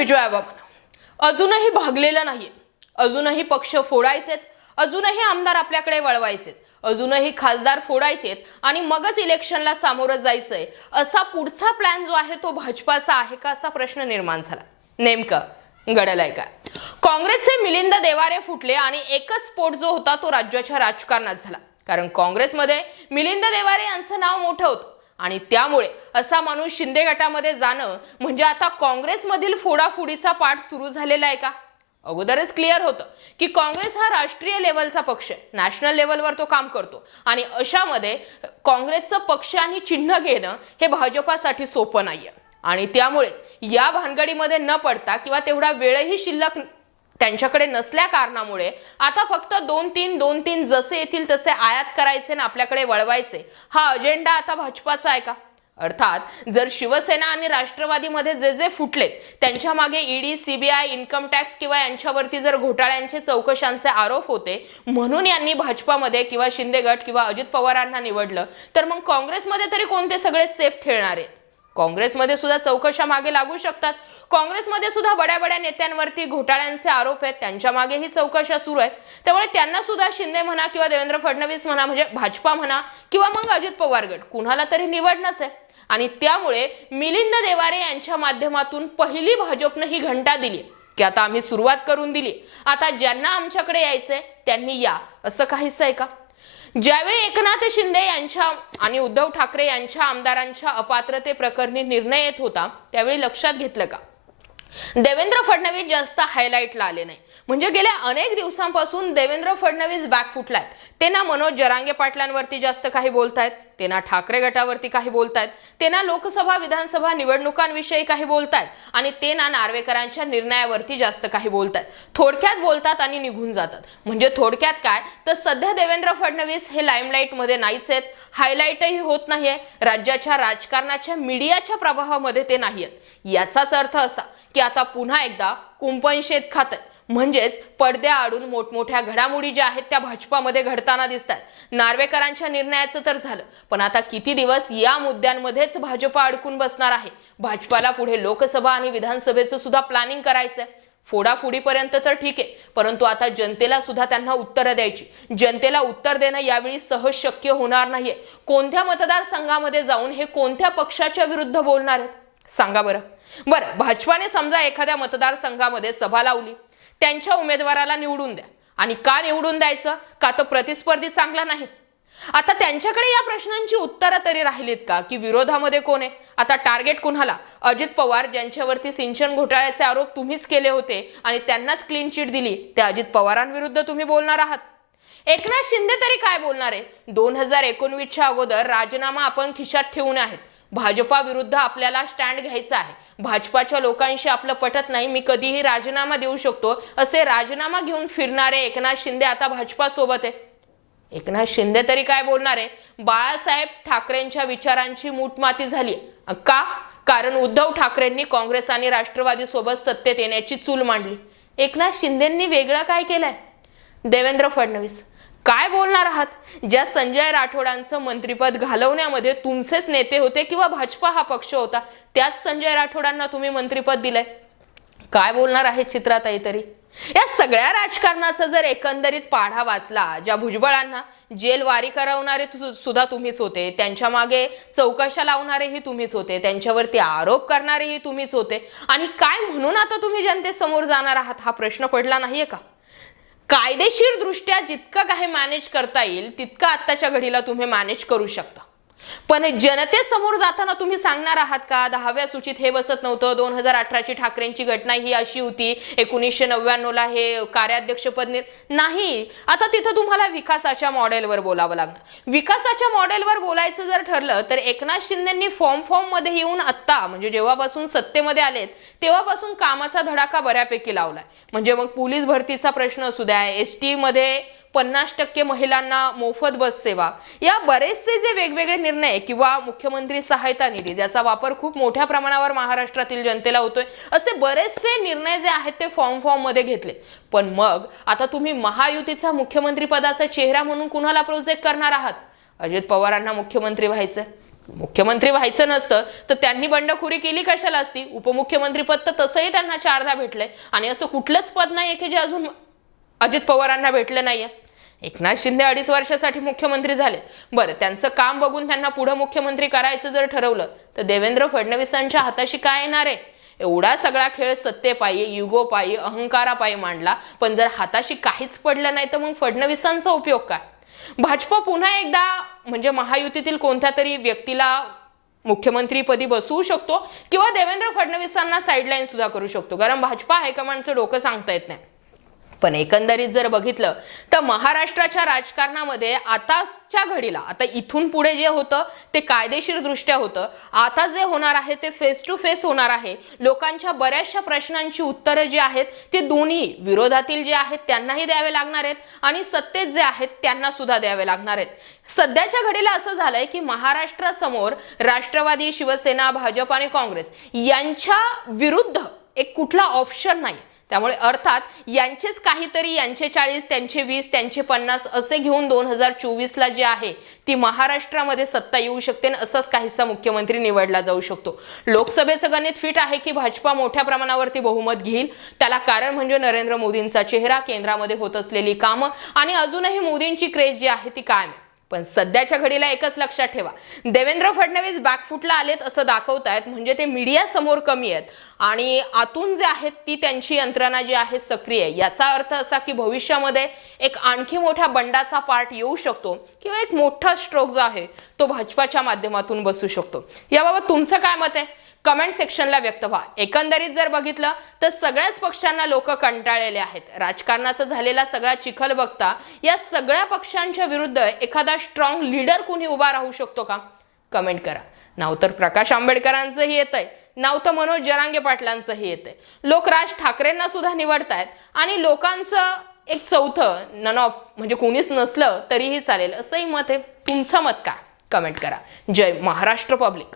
विजयाबाबत अजूनही भागलेलं नाहीये, अजूनही पक्ष फोडायचेत, अजूनही आमदार आपल्याकडे वळवायचेत, अजूनही खासदार फोडायचेत आणि मगच इलेक्शनला सामोरं जायचंय असा पुढचा प्लॅन जो आहे तो भाजपाचा आहे का असा प्रश्न निर्माण झाला. नेमकं घडलंय काय? काँग्रेसचे मिलिंद देवारे फुटले आणि एकच स्फोट जो होता तो राज्याच्या राजकारणात झाला. कारण काँग्रेसमध्ये मिलिंद देवारे यांचं नाव मोठं होतं आणि त्यामुळे असा माणूस शिंदे गटामध्ये जाणं म्हणजे आता काँग्रेसमधील फोडाफोडीचा पाठ सुरू झालेला आहे का? अगोदरच क्लिअर होतं की काँग्रेस हा राष्ट्रीय लेवलचा पक्ष आहे, नॅशनल लेवलवर तो काम करतो आणि अशामध्ये काँग्रेसचं पक्ष आणि चिन्ह घेणं हे भाजपासाठी सोपं नाहीये. आणि त्यामुळे या भानगडीमध्ये न पडता किंवा तेवढा वेळही शिल्लक त्यांच्याकडे नसल्या कारणामुळे आता फक्त दोन तीन जसे येतील तसे आयात करायचे ना आपल्याकडे वळवायचे हा अजेंडा आता भाजपाचा आहे का? अर्थात जर शिवसेना आणि राष्ट्रवादीमध्ये जे जे फुटलेत त्यांच्या मागे ईडी, सीबीआय, इन्कम टॅक्स किंवा यांच्यावरती जर घोटाळ्यांचे चौकशांचे आरोप होते म्हणून यांनी भाजपामध्ये किंवा शिंदे गट किंवा अजित पवारांना निवडलं, तर मग काँग्रेसमध्ये तरी कोणते सगळे सेफ खेळणार आहेत? काँग्रेसमध्ये सुद्धा चौकशा मागे लागू शकतात. काँग्रेसमध्ये सुद्धा बड्या नेत्यांवरती घोटाळ्यांचे आरोप आहेत, त्यांच्या मागेही चौकशा सुरू आहेत. त्यामुळे त्यांना सुद्धा शिंदे म्हणा किंवा देवेंद्र फडणवीस म्हणा म्हणजे भाजपा म्हणा किंवा मग अजित पवार गट कुणाला तरी निवडणंच आहे. आणि त्यामुळे मिलिंद देवारे यांच्या माध्यमातून पहिली भाजपनं ही घंटा दिली की आता आम्ही सुरुवात करून दिली, आता ज्यांना आमच्याकडे यायचंय त्यांनी या, असं काहीच आहे का? ज्यावेळी एकनाथ शिंदे यांच्या आणि उद्धव ठाकरे यांच्या आमदारांच्या अपात्रते प्रकरणी निर्णय येत होता त्यावेळी लक्षात घेतलं का देवेंद्र फडणवीस जास्त हायलाइटला आले नाही. म्हणजे गेल्या अनेक दिवसांपासून देवेंद्र फडणवीस बॅकफुटलायत. ते ना मनोज जरांगे पाटलांवरती जास्त काही बोलतायत, ते ना ठाकरे गटावरती काही बोलतायत, ते ना लोकसभा विधानसभा निवडणुकांविषयी काही बोलतायत आणि ते ना नार्वेकरांच्या निर्णयावरती जास्त काही बोलतायत. थोडक्यात बोलतात आणि निघून जातात. म्हणजे थोडक्यात काय तर सध्या देवेंद्र फडणवीस हे लाईमलाईट मध्ये नाहीच आहेत, हायलाइटही होत नाहीये, राज्याच्या राजकारणाच्या मीडियाच्या प्रभावामध्ये ते नाही आहेत. याचाच अर्थ असा की आता पुन्हा एकदा कुंपण शेत खातंय. म्हणजेच पडद्याआडून मोठमोठ्या घडामोडी ज्या आहेत त्या भाजपामध्ये घडताना दिसतात. नार्वेकरांच्या निर्णयाचं तर झालं, पण आता किती दिवस या मुद्द्यांमध्येच भाजपा अडकून बसणार आहे? भाजपाला पुढे लोकसभा आणि विधानसभेचं सुद्धा प्लॅनिंग करायचंय. फोडाफोडीपर्यंत तर ठीक आहे, परंतु आता जनतेला सुद्धा त्यांना उत्तरं द्यायची. जनतेला उत्तर देणं यावेळी सहज शक्य होणार नाहीये. कोणत्या मतदारसंघामध्ये जाऊन हे कोणत्या पक्षाच्या विरुद्ध बोलणार आहेत सांगा बरं. भाजपाने समजा एखाद्या मतदारसंघामध्ये सभा लावली, त्यांच्या उमेदवाराला निवडून द्या. आणि का निवडून द्यायचं? का तो प्रतिस्पर्धी चांगला नाही? आता त्यांच्याकडे या प्रश्नांची उत्तरं तरी राहिलीत का? की विरोधामध्ये कोण आहे? आता टार्गेट कुणाला? अजित पवार ज्यांच्यावरती सिंचन घोटाळ्याचे आरोप तुम्हीच केले होते आणि त्यांनाच क्लीन चिट दिली, त्या अजित पवारांविरुद्ध तुम्ही बोलणार आहात. एकनाथ शिंदे तरी काय बोलणार आहे? 2019च्या अगोदर राजीनामा आपण खिशात ठेवून आहेत. भाजपा विरुद्ध आपल्याला स्टँड घ्यायचा आहे. भाजपाच्या लोकांशी आपलं पटत नाही, मी कधीही राजीनामा देऊ शकतो असे राजीनामा घेऊन फिरणारे एकनाथ शिंदे आता भाजपा सोबत आहे. एकनाथ शिंदे तरी काय बोलणार आहे? बाळासाहेब ठाकरेंच्या विचारांची मूठमाती झाली का? कारण उद्धव ठाकरेंनी काँग्रेस आणि राष्ट्रवादी सोबत सत्तेत येण्याची चूल मांडली. एकनाथ शिंदेंनी वेगळं काय केलंय? देवेंद्र फडणवीस काय बोलणार आहात? ज्या संजय राठोडांचं मंत्रिपद घालवण्यामध्ये तुमचेच नेते होते किंवा भाजपा हा पक्ष होता, त्याच संजय राठोडांना तुम्ही मंत्रिपद दिलंय. काय बोलणार आहे चित्राताई तरी? या सगळ्या राजकारणाचा जर एकंदरीत पाढा वाचला, ज्या भुजबळांना जेलवारी करवणारे सुद्धा तुम्हीच होते, त्यांच्या मागे चौकशा लावणारेही तुम्हीच होते, त्यांच्यावरती आरोप करणारेही तुम्हीच होते, आणि काय म्हणून आता तुम्ही जनतेसमोर जाणार आहात हा प्रश्न पडला नाहीये का? कायदेशीर दृष्ट्या जितकं काही मॅनेज करता येईल तितकं आत्ताच्या घडीला तुम्ही मॅनेज करू शकता, पण जनतेसमोर जाताना तुम्ही सांगणार आहात का 10व्या सूचीत हे बसत नव्हतं, 2018ची ठाकरेंची घटना ही अशी होती, 1999ला हे कार्याध्यक्षपद नाही. आता तिथं तुम्हाला विकासाच्या मॉडेलवर बोलावं लागणार. विकासाच्या मॉडेलवर बोलायचं जर ठरलं तर एकनाथ शिंदेंनी फॉर्म मध्ये येऊन आत्ता म्हणजे जेव्हापासून सत्तेमध्ये आलेत तेव्हापासून कामाचा धडाका बऱ्यापैकी लावलाय. म्हणजे मग पोलीस भरतीचा प्रश्न असू द्या, एसटी मध्ये 50% महिलांना मोफत बस सेवा, या बरेचसे जे वेगवेगळे निर्णय किंवा मुख्यमंत्री सहायता निधी ज्याचा वापर खूप मोठ्या प्रमाणावर महाराष्ट्रातील जनतेला होतोय, असे बरेचसे निर्णय जे आहेत ते फॉर्म मध्ये घेतले. पण मग आता तुम्ही महायुतीचा मुख्यमंत्री पदाचा चेहरा म्हणून कुणाला प्रोजेक्ट करणार आहात? अजित पवारांना मुख्यमंत्री व्हायचंय, मुख्यमंत्री व्हायचं नसतं तर त्यांनी बंडखोरी केली कशाला असती? उपमुख्यमंत्री पद तर तसंही त्यांना 4दा भेटलंय आणि असं कुठलंच पद नाहीये की जे अजून अजित पवारांना भेटलं नाहीये. एकनाथ शिंदे 2.5 वर्षासाठी मुख्यमंत्री झाले. बरं, त्यांचं काम बघून त्यांना पुढे मुख्यमंत्री करायचं जर ठरवलं तर देवेंद्र फडणवीसांच्या हाताशी काय येणार आहे? एवढा सगळा खेळ सत्तेपायी, युगोपायी, अहंकारापायी मांडला, पण जर हाताशी काहीच पडलं नाही तर मग फडणवीसांचा उपयोग काय? भाजप पुन्हा एकदा म्हणजे महायुतीतील कोणत्या तरी व्यक्तीला मुख्यमंत्रीपदी बसवू शकतो किंवा देवेंद्र फडणवीसांना साईडलाईन सुद्धा करू शकतो, कारण भाजपा हायकमांडचं डोकं सांगता येत नाही. पण एकंदरीत जर बघितलं तर महाराष्ट्राच्या राजकारणामध्ये आताच्या घडीला, आता इथून पुढे जे होतं ते कायदेशीर दृष्ट्या होतं, आता जे होणार आहे ते फेस टू फेस होणार आहे. लोकांच्या बऱ्याचशा प्रश्नांची उत्तरं जी आहेत ते दोन्ही विरोधातील जे आहेत त्यांनाही द्यावे लागणार आहेत आणि सत्तेत जे आहेत त्यांना सुद्धा द्यावे लागणार आहेत. सध्याच्या घडीला असं झालंय की महाराष्ट्रासमोर राष्ट्रवादी, शिवसेना, भाजप आणि काँग्रेस यांच्या विरुद्ध एक कुठला ऑप्शन नाही. त्यामुळे अर्थात यांचेच काहीतरी, यांचे 40, त्यांचे 20, त्यांचे 50 असे घेऊन 2024ला जे आहे ती महाराष्ट्रामध्ये सत्ता येऊ शकते आणि असाच काहीसा मुख्यमंत्री निवडला जाऊ शकतो. लोकसभेचं गणित फिट आहे की भाजपा मोठ्या प्रमाणावरती बहुमत घेईल. त्याला कारण म्हणजे नरेंद्र मोदींचा चेहरा, केंद्रामध्ये होत असलेली कामं आणि अजूनही मोदींची क्रेज जी आहे ती कायम. पण सध्याच्या घडीला एकच लक्षात ठेवा, देवेंद्र फडणवीस बॅकफुटला आलेत असं दाखवतायत म्हणजे ते मीडिया समोर कमी आहेत आणि आतून जे आहेत ती त्यांची यंत्रणा जी आहे सक्रिय आहे. याचा अर्थ असा की भविष्यामध्ये एक आणखी मोठ्या बंडाचा पार्ट येऊ शकतो किंवा एक मोठा स्ट्रोक जो आहे तो भाजपाच्या माध्यमातून बसू शकतो. याबाबत तुमचं काय मत आहे? कमेंट सेक्शनला व्यक्त व्हा. एकंदरीत जर बघितलं तर सगळ्याच पक्षांना लोक कंटाळलेले आहेत. राजकारणाचा झालेला सगळा चिखल बघता या सगळ्या पक्षांच्या विरुद्ध एखादा स्ट्रॉंग लीडर कुणी उभा राहू शकतो का? कमेंट करा. नाव तर प्रकाश आंबेडकरांचंही येतंय, नाव तर मनोज जरांगे पाटलांचंही येतंय. लोक राज ठाकरेंना सुद्धा निवडतायत आणि लोकांचं एक चौथं नन ऑफ म्हणजे कोणीच नसलं तरीही चालेल असंही मत आहे. तुमचं मत काय? कमेंट करा. जय महाराष्ट्र पब्लिक.